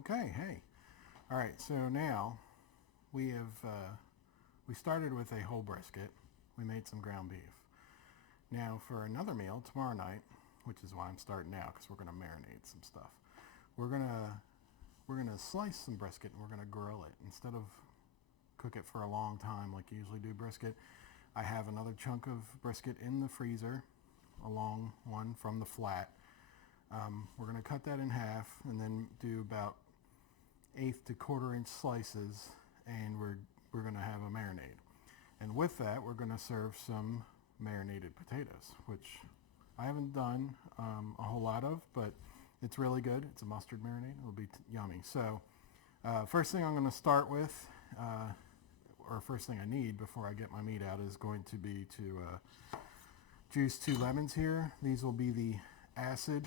Okay, hey. All right, so now we started with a whole brisket. We made some ground beef. Now for another meal tomorrow night, which is why I'm starting now because we're gonna marinate some stuff. We're gonna we're gonna slice some brisket and we're gonna grill it instead of cook it for a long time like you usually do brisket. I have another chunk of brisket in the freezer, a long one from the flat. We're gonna cut that in half and then do about eighth to quarter-inch slices, and we're going to have a marinade. And with that, we're going to serve some marinated potatoes, which I haven't done a whole lot of, but it's really good. It's a mustard marinade. It'll be yummy. So first thing I'm going to start with, or first thing I need before I get my meat out, is going to be to juice 2 lemons here. These will be the acid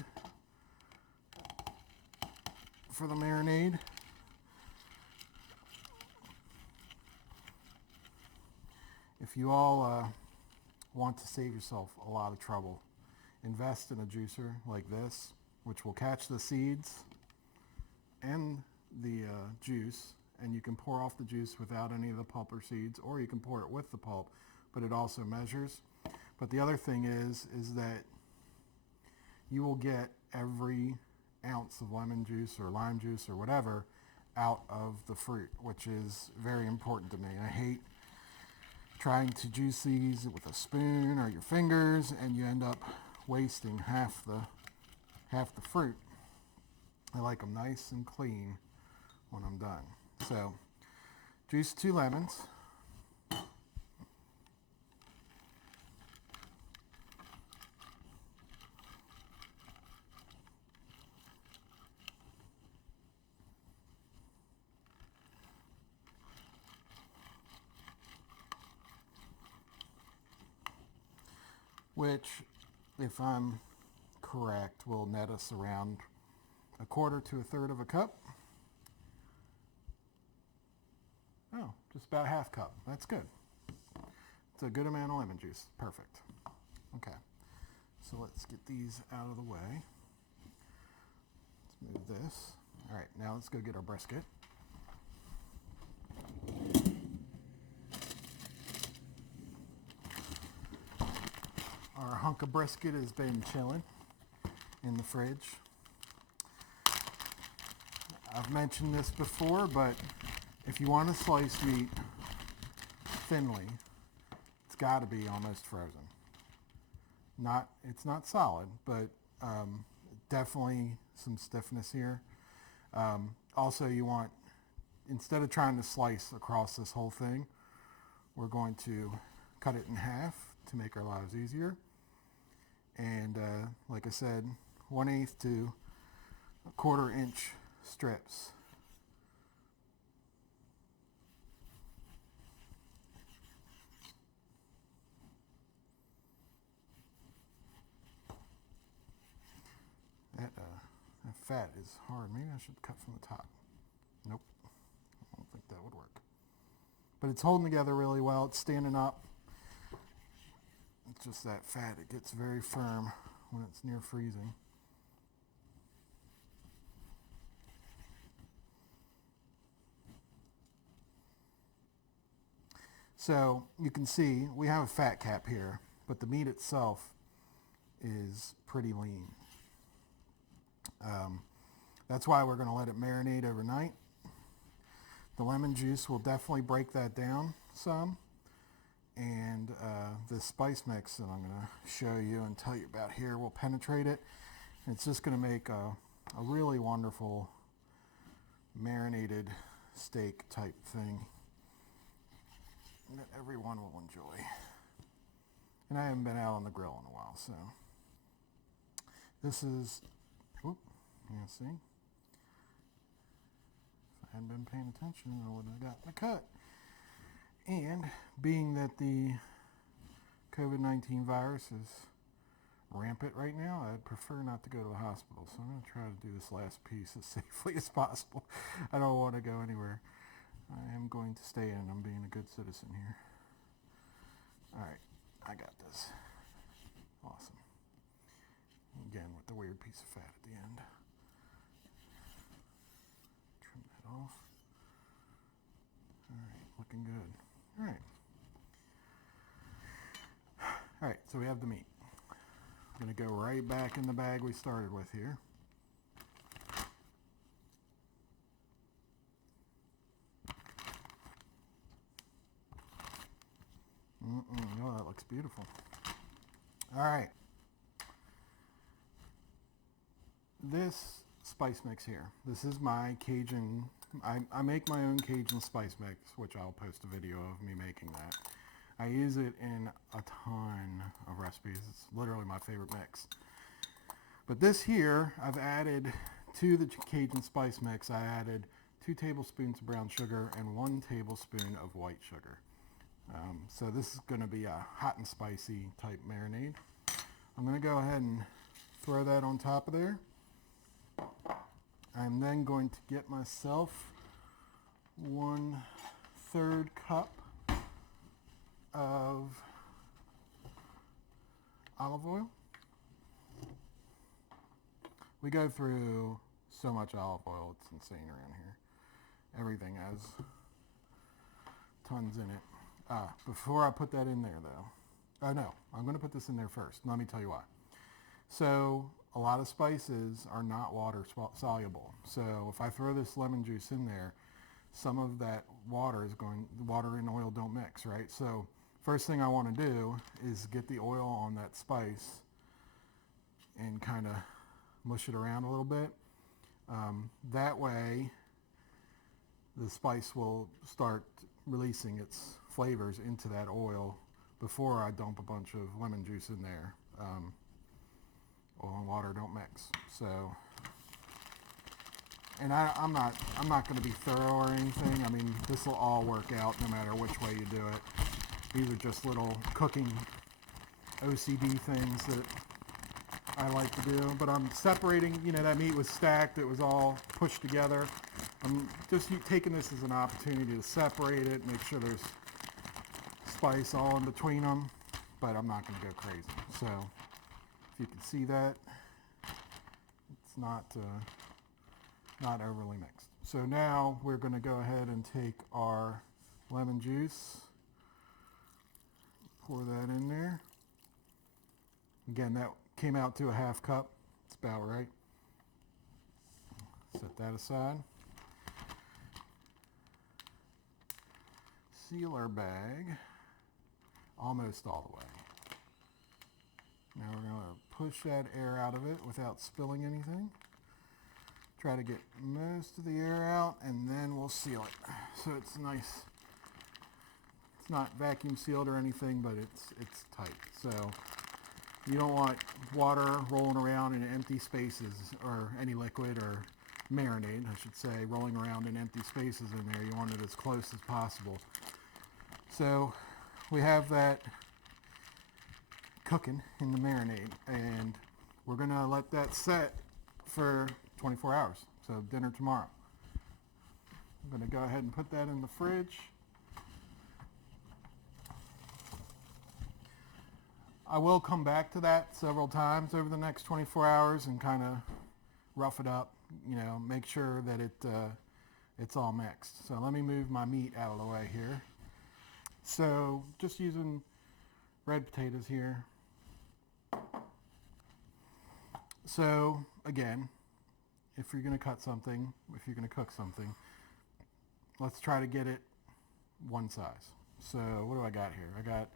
for the marinade. If you all want to save yourself a lot of trouble, invest in a juicer like this, which will catch the seeds and the juice, and you can pour off the juice without any of the pulp or seeds, or you can pour it with the pulp, but it also measures. But the other thing is that you will get every ounce of lemon juice or lime juice or whatever out of the fruit, which is very important to me. I hate trying to juice these with a spoon or your fingers, and you end up wasting half the fruit. I like them nice and clean when I'm done. So, juice 2 lemons. Which, if I'm correct, will net us around a quarter to a third of a cup. Oh, just about half cup. That's good. It's a good amount of lemon juice. Perfect. Okay, so let's get these out of the way. Let's move this. All right, now let's go get our brisket. Our hunk of brisket has been chilling in the fridge. I've mentioned this before, but if you want to slice meat thinly, it's got to be almost frozen. It's not solid, but definitely some stiffness here. Also, you want, instead of trying to slice across this whole thing, we're going to cut it in half to make our lives easier. And like I said, 1/8 to a quarter-inch strips. That fat is hard. Maybe I should cut from the top. Nope, I don't think that would work. But it's holding together really well. It's standing up. It's just that fat. It gets very firm when it's near freezing. So you can see we have a fat cap here, but the meat itself is pretty lean. That's why we're going to let it marinate overnight. The lemon juice will definitely break that down some. And the spice mix that I'm going to show you and tell you about here will penetrate it. And it's just going to make a really wonderful marinated steak type thing that everyone will enjoy. And I haven't been out on the grill in a while, so this is, you see, if I hadn't been paying attention, I would have gotten the cut. And being that the COVID-19 virus is rampant right now, I'd prefer not to go to the hospital. So I'm going to try to do this last piece as safely as possible. I don't want to go anywhere. I am going to stay in. I'm being a good citizen here. All right, I got this. Awesome. Again, with the weird piece of fat at the end. looking good. All right. All right, so we have the meat. I'm going to go right back in the bag we started with here. Oh, that looks beautiful. All right. This spice mix here, this is my Cajun, I make my own Cajun spice mix, which I'll post a video of me making that. I use it in a ton of recipes. It's literally my favorite mix. But this here, I've added to the Cajun spice mix, I added 2 tablespoons of brown sugar and 1 tablespoon of white sugar. So this is going to be a hot and spicy type marinade. I'm going to go ahead and throw that on top of there. I'm then going to get myself 1/3 cup of olive oil. We go through so much olive oil, it's insane around here. Everything has tons in it. Before I put that in there though, oh no, I'm going to put this in there first. Let me tell you why. So a lot of spices are not water soluble. So if I throw this lemon juice in there, some of that water and oil don't mix, right? So first thing I want to do is get the oil on that spice and kind of mush it around a little bit. That way the spice will start releasing its flavors into that oil before I dump a bunch of lemon juice in there. Oil and water don't mix. So, and I'm not going to be thorough or anything. I mean, this will all work out no matter which way you do it. These are just little cooking OCD things that I like to do. But I'm separating, that meat was stacked. It was all pushed together. I'm just taking this as an opportunity to separate it, make sure there's spice all in between them, but I'm not going to go crazy. So if you can see that, it's not overly mixed. So now we're going to go ahead and take our lemon juice, pour that in there. Again, that came out to a 1/2 cup. It's about right. Set that aside. Seal our bag almost all the way. Now we're going to push that air out of it without spilling anything. Try to get most of the air out and then we'll seal it. So it's nice. It's not vacuum sealed or anything, but it's tight. So you don't want water rolling around in empty spaces, or any liquid or marinade, I should say, rolling around in empty spaces in there. You want it as close as possible. So we have that cooking in the marinade, and we're going to let that set for 24 hours. So dinner tomorrow. I'm going to go ahead and put that in the fridge. I will come back to that several times over the next 24 hours and kind of rough it up, make sure that it's all mixed. So let me move my meat out of the way here. So just using red potatoes here. So again, if you're going to cut something, if you're going to cook something, let's try to get it one size. So what do I got here? I got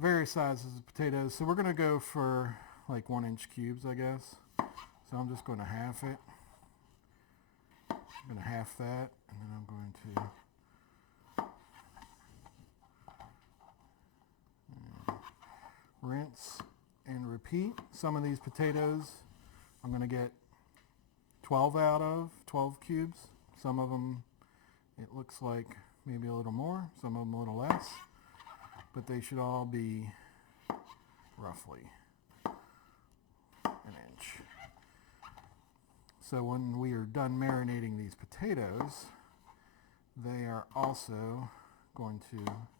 various sizes of potatoes. So we're going to go for like 1-inch cubes, I guess. So I'm just going to half it. I'm going to half that, and then I'm going to rinse and repeat. Some of these potatoes I'm going to get 12 cubes. Some of them, it looks like maybe a little more, some of them a little less, but they should all be roughly 1 inch. So when we are done marinating these potatoes, they are also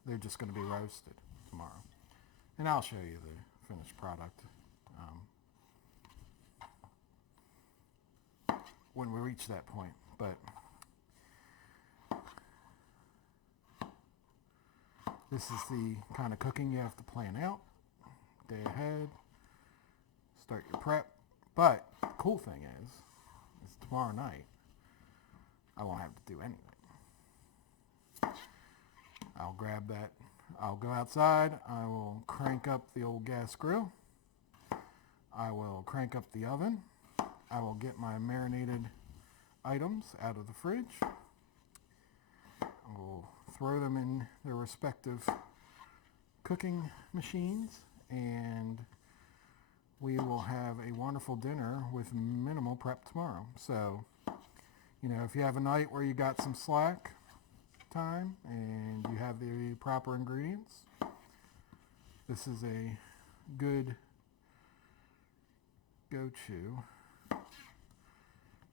they're just going to be roasted tomorrow. And I'll show you the finished product when we reach that point. But This is the kind of cooking you have to plan out, day ahead, start your prep. But the cool thing is tomorrow night, I won't have to do anything. I'll grab that, I'll go outside, I will crank up the old gas grill, I will crank up the oven, I will get my marinated items out of the fridge, I will throw them in their respective cooking machines, and we will have a wonderful dinner with minimal prep tomorrow. So, you know, if you have a night where you got some slack time and you have the proper ingredients, this is a good go-to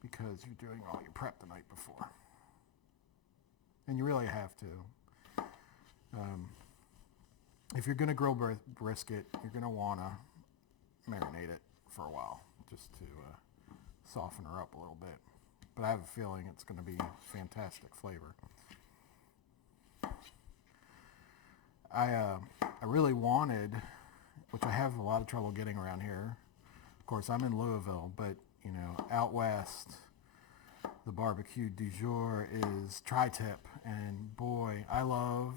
because you're doing all your prep the night before. And you really have to. If you're going to grill brisket, you're going to want to marinate it for a while just to soften her up a little bit. But I have a feeling it's going to be fantastic flavor. I really wanted, which I have a lot of trouble getting around here. Of course, I'm in Louisville, but you know, out west, the barbecue du jour is tri-tip, and boy, I love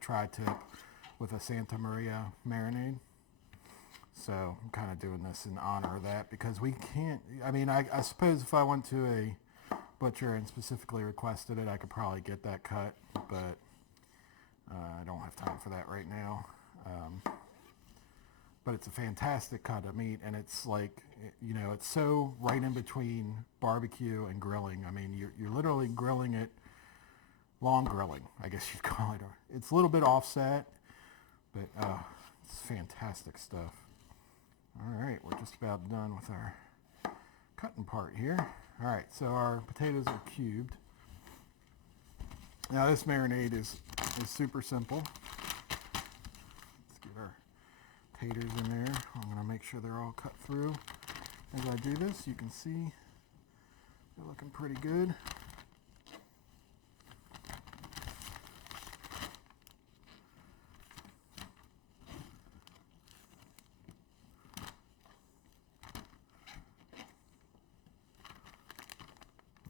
tri-tip with a Santa Maria marinade. So I'm kind of doing this in honor of that because we can't, I mean, I suppose if I went to a butcher and specifically requested it, I could probably get that cut, but I don't have time for that right now. But it's a fantastic cut of meat, and it's like, you know, it's so right in between barbecue and grilling. I mean, you're literally grilling it, long grilling, I guess you'd call it. It's a little bit offset, but it's fantastic stuff. All right, we're just about done with our cutting part here. All right, so our potatoes are cubed. Now this marinade is super simple. Let's get our taters in there. I'm going to make sure they're all cut through. As I do this, you can see they're looking pretty good.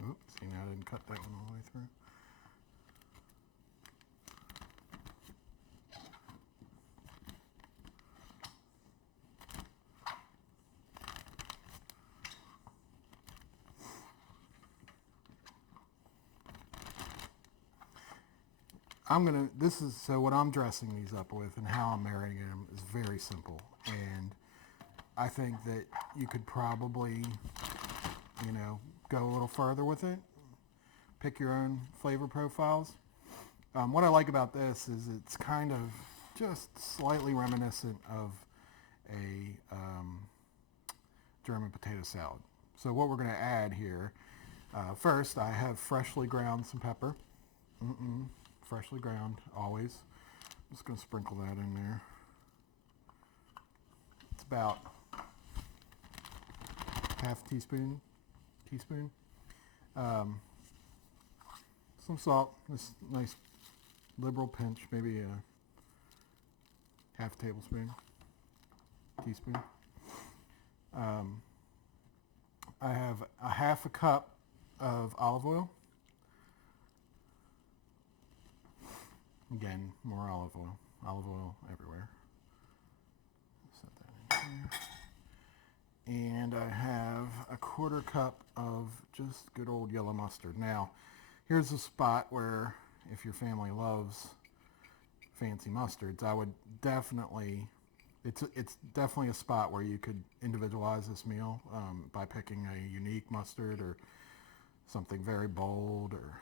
Oops, see, now I didn't cut that one all the way through. So what I'm dressing these up with and how I'm marinating them is very simple. And I think that you could probably, you know, go a little further with it. Pick your own flavor profiles. What I like about this is it's kind of just slightly reminiscent of a German potato salad. So what we're going to add here, first I have freshly ground some pepper. Freshly ground, always. I'm just going to sprinkle that in there. It's about half teaspoon. Some salt, this nice liberal pinch, maybe a half tablespoon, teaspoon. I have a half a cup of olive oil. Again, more olive oil everywhere. Set that in here. And I have a quarter cup of just good old yellow mustard. Now, here's a spot where if your family loves fancy mustards, I would definitely, it's definitely a spot where you could individualize this meal by picking a unique mustard or something very bold, or,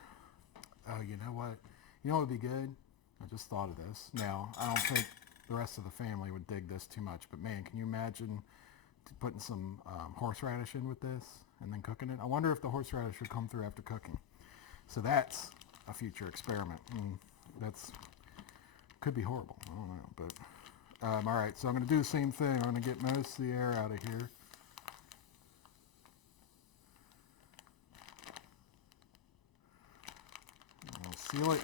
oh, you know what? You know what would be good? I just thought of this. Now, I don't think the rest of the family would dig this too much, but man, can you imagine putting some horseradish in with this and then cooking it? I wonder if the horseradish would come through after cooking. So that's a future experiment. That's could be horrible. I don't know, but all right. So I'm going to do the same thing. I'm going to get most of the air out of here. I'll seal it.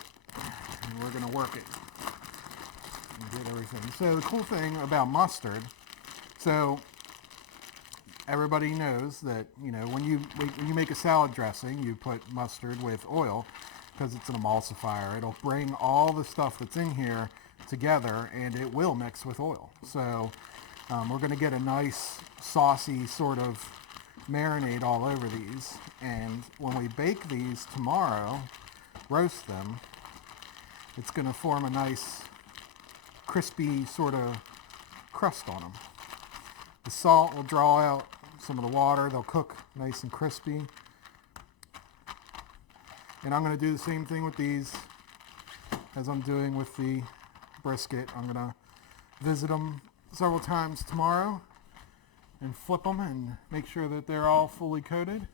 and we're going to work it and get everything. So the cool thing about mustard, so everybody knows that, you know, when you make a salad dressing, you put mustard with oil because it's an emulsifier. It'll bring all the stuff that's in here together and it will mix with oil. So we're going to get a nice saucy sort of marinade all over these, and when we bake these tomorrow, roast them, it's going to form a nice crispy sort of crust on them. The salt will draw out some of the water. They'll cook nice and crispy. And I'm going to do the same thing with these as I'm doing with the brisket. I'm going to visit them several times tomorrow and flip them and make sure that they're all fully coated.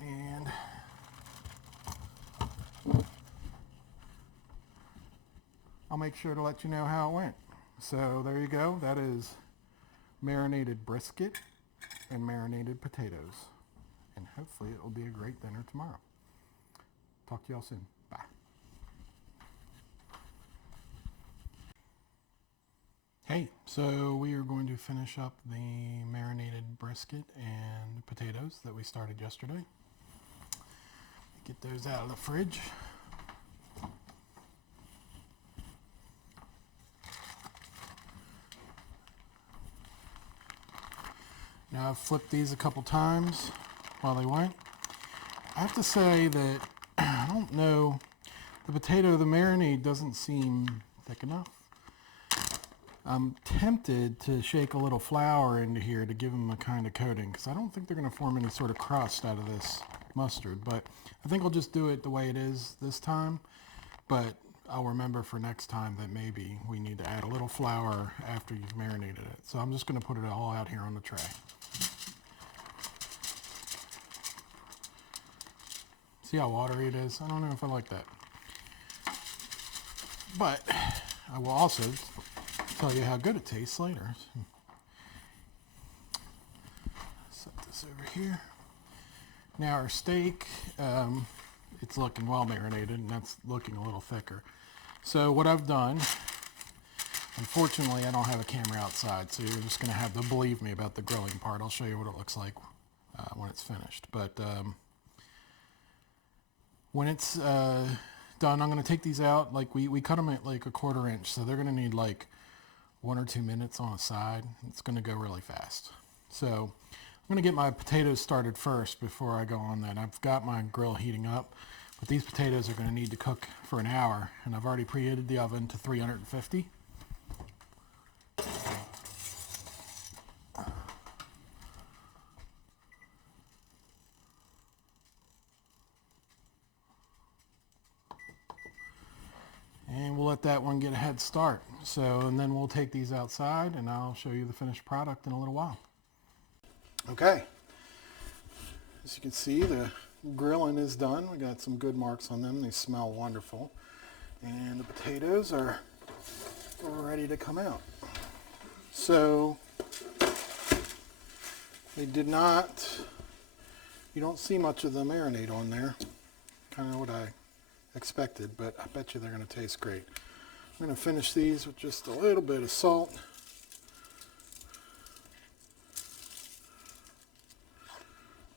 And I'll make sure to let you know how it went. So there you go. That is marinated brisket and marinated potatoes. And hopefully it will be a great dinner tomorrow. Talk to y'all soon. Bye. Hey, so we are going to finish up the marinated brisket and potatoes that we started yesterday. Get those out of the fridge. Now I've flipped these a couple times while they went. I have to say that I don't know, the marinade doesn't seem thick enough. I'm tempted to shake a little flour into here to give them a kind of coating, because I don't think they're going to form any sort of crust out of this mustard, but I think I'll just do it the way it is this time. But I'll remember for next time that maybe we need to add a little flour after you've marinated it. So I'm just going to put it all out here on the tray. See how watery it is? I don't know if I like that. But I will also tell you how good it tastes later. Set this over here. Now our steak, it's looking well marinated, and that's looking a little thicker. So what I've done, unfortunately I don't have a camera outside, so you're just going to have to believe me about the grilling part. I'll show you what it looks like when it's finished. But when it's done, I'm going to take these out. Like we cut them at like a 1/4 inch, so they're going to need like 1 or 2 minutes on a side. It's going to go really fast. So I'm going to get my potatoes started first before I go on that. I've got my grill heating up, but these potatoes are going to need to cook for an hour, and I've already preheated the oven to 350. And we'll let that one get a head start. So, and then we'll take these outside and I'll show you the finished product in a little while. Okay. As you can see, the grilling is done. We got some good marks on them. They smell wonderful. And the potatoes are ready to come out. So, they did not, you don't see much of the marinade on there. Kind of what I expected, but I bet you they're going to taste great. I'm going to finish these with just a little bit of salt.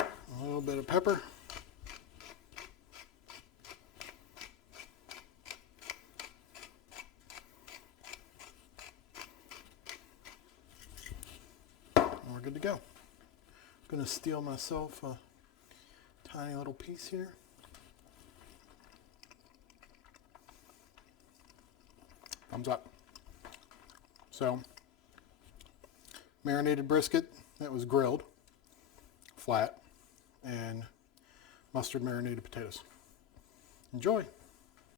A little bit of pepper. And we're good to go. I'm going to steal myself a tiny little piece here. Thumbs up. So, marinated brisket that was grilled, flat, and mustard marinated potatoes. Enjoy.